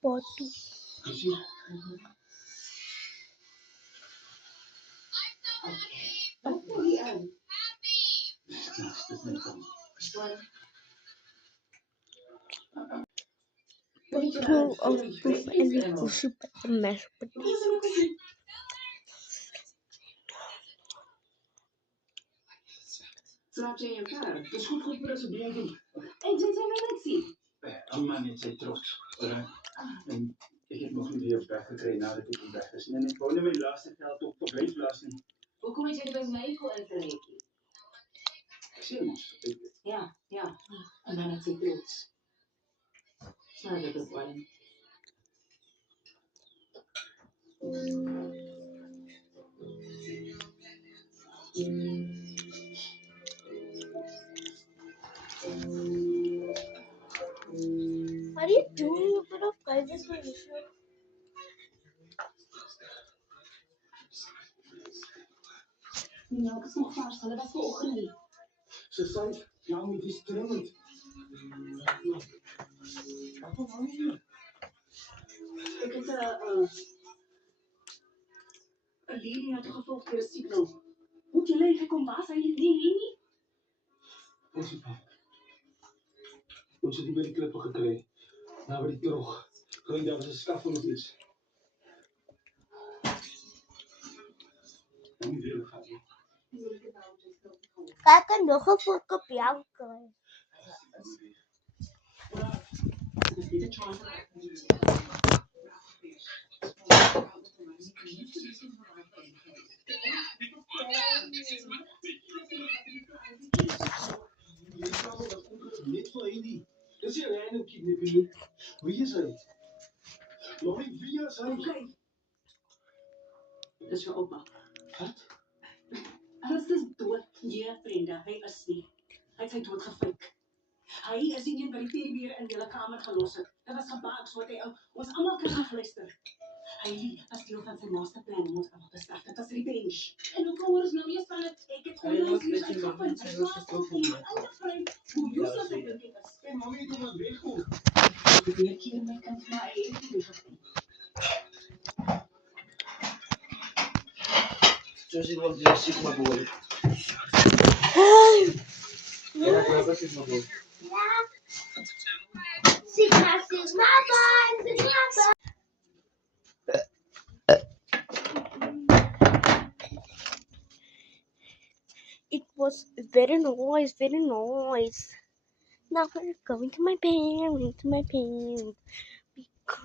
Part 2. Part 2 of Proof and Worship at the Mashed Potatoes. Slaap jij in elkaar? Dat is goed voor als het blijven. En zijn relatie? Amma net zei trots. En ik heb nog niet heel weg gekregen nadat ik hem weg is. En ik woonde mijn laatste geld op verblijfsbelasting. Hoe kom je bij mij voor uit te rekenen? Serieus? Ja. En dan het zit trots. Snap je dat wel? Are you doing a bit of guidance for this one? Nou, ik is nog vast. Dat was vanochtend niet. Ze zei, ja, niet is trillend. Wat wou je hier? Ik heb een leerling uit gevolgd voor de cyclo. Moet je leven kompas aan je ding niet? Wat is het? Hoe ze die bij die klippen gekregen? Nou, bij die terug. Gewoon dat was een skaffel of iets. Dan moet je weer gaan. Kijk, er nog een voor op jou krijgen. Niet voor Indy. Dat is je rijn kidnapping. Wie is hij? Nog niet wie is hij? Oké. Dat is je opa. Wat? Alles is dood. Ja, vrienden. Hij is niet. Hij is dood gefik. Hij is nie by die teddybeer in die kamer gelos het. Dit was gebaak sodat hy ons almal kan gaan fluister. Hy was deel van sy masterplan om ons almal te straf. Dit was revenge. En hoe kom ons nou weer van dit? Ek het onlangs hier uitgevind. Hy was getroffen. Hoe Josef het dit was. En mami het hom weggekom. Ek weet hier my kant van my eie gevoel. Josie wil die Sigma boy. Ja, ek was Sigma boy. Sigma boy. It was very nice. Now we're going to my parents, because